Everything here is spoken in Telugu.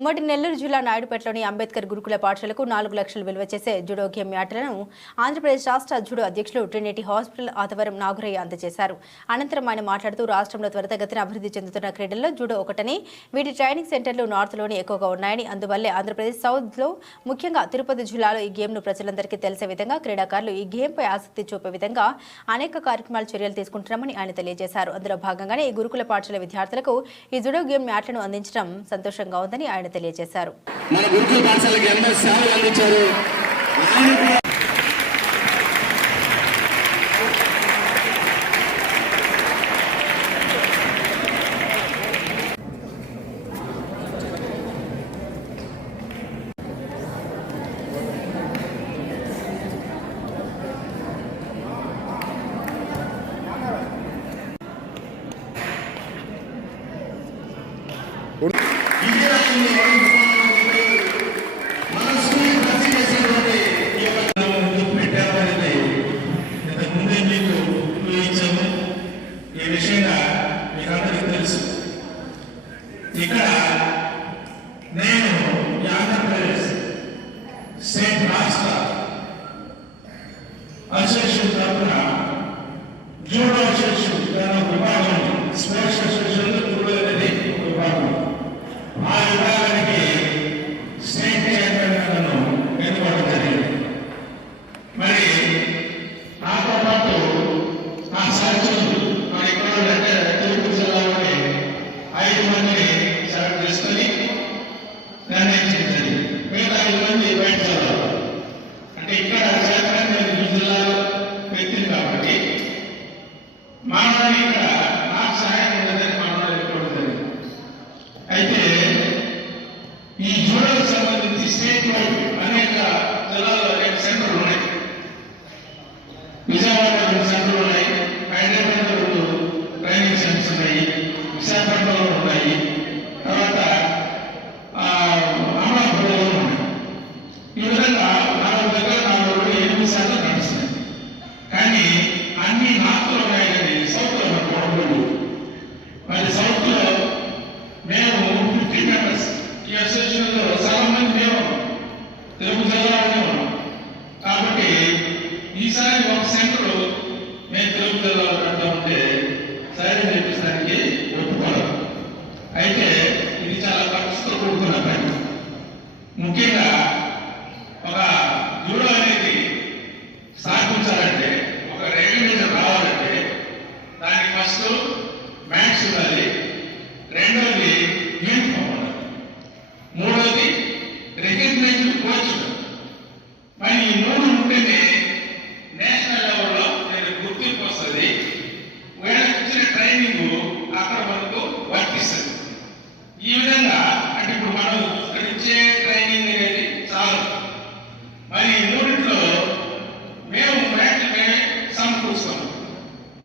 ఉమ్మడి నెల్లూరు జిల్లా నాయుడుపేటలోని అంబేద్కర్ గురుకుల పాఠశాలకు నాలుగు లక్షలు విలువ చేసే జుడో గేమ్ మ్యాట్లను ఆంధ్రప్రదేశ్ రాష్ట్ర జుడో అధ్యక్షులు ట్రినిటీ హాస్పిటల్ ఆదివారం నాగురయ్య అందజేశారు. అనంతరం ఆయన మాట్లాడుతూ రాష్ట్రంలో త్వరితగతిన అభివృద్ధి చెందుతున్న క్రీడల్లో జుడో ఒకటని వీటి ట్రైనింగ్ సెంటర్లు నార్త్లోనే ఎక్కువగా ఉన్నాయని అందువల్లే ఆంధ్రప్రదేశ్ సౌత్లో ముఖ్యంగా తిరుపతి జిల్లాలో ఈ గేమ్ను ప్రజలందరికీ తెలిసే విధంగా క్రీడాకారులు ఈ గేమ్పై ఆసక్తి చూపే విధంగా అనేక కార్యక్రమాలు చర్యలు తీసుకుంటున్నామని ఆయన తెలియజేశారు. అందులో భాగంగానే ఈ గురుకుల పాఠశాల విద్యార్థులకు ఈ జుడో గేమ్ మ్యాట్లను అందించడం సంతోషంగా ఉందని ఆయన తెలియజేశారు. ఇక్కడ నేను ఈ ఆంధ్రప్రదేశ్ స్టేట్ రాష్ట్ర అసోసియేషన్ తరఫున అనేక జిల్లాల్లో అనేక సెంటర్లు ఉన్నాయి. విజయవాడ Central